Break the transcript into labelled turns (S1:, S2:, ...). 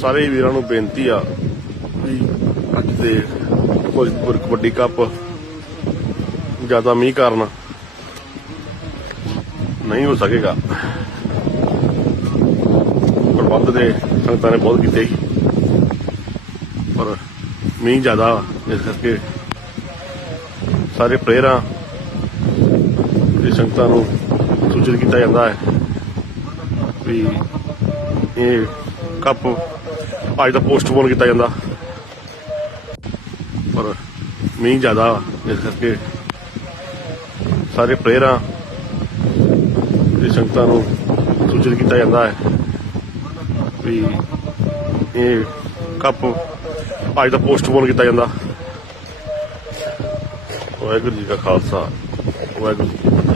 S1: ਸਾਰੇ ਵੀਰਾਂ ਨੂੰ ਬੇਨਤੀ ਆ ਵੀ ਅੱਜ ਦੇ ਕੋਈ ਕਬੱਡੀ ਕੱਪ ਜ਼ਿਆਦਾ ਮੀਂਹ ਕਾਰਨ ਨਹੀਂ ਹੋ ਸਕੇਗਾ। ਪ੍ਰਬੰਧ ਦੇ ਸੰਗਤਾਂ ਨੇ ਬਹੁਤ ਕੀਤੇ ਪਰ ਮੀਂਹ ਜ਼ਿਆਦਾ ਇਸ ਕਰਕੇ ਸਾਰੇ ਪਲੇਅਰਾਂ ਤੇ ਸੰਗਤਾਂ ਨੂੰ ਸੂਚਿਤ ਕੀਤਾ ਜਾਂਦਾ ਹੈ ਵੀ ਇਹ ਕੱਪ ਅੱਜ ਦਾ ਪੋਸਟਪੋਨ ਕੀਤਾ ਜਾਂਦਾ। ਪਰ ਮੀਂਹ ਜ਼ਿਆਦਾ ਇਸ ਕਰਕੇ ਸਾਰੇ ਪਲੇਅਰਾਂ ਤੇ ਸੰਗਤਾਂ ਨੂੰ ਸੂਚਿਤ ਕੀਤਾ ਜਾਂਦਾ ਹੈ ਵੀ ਇਹ ਕੱਪ ਅੱਜ ਦਾ ਪੋਸਟਪੋਨ ਕੀਤਾ ਜਾਂਦਾ। ਵਾਹਿਗੁਰੂ ਜੀ ਕਾ ਖਾਲਸਾ, ਵਾਹਿਗੁਰੂ ਜੀ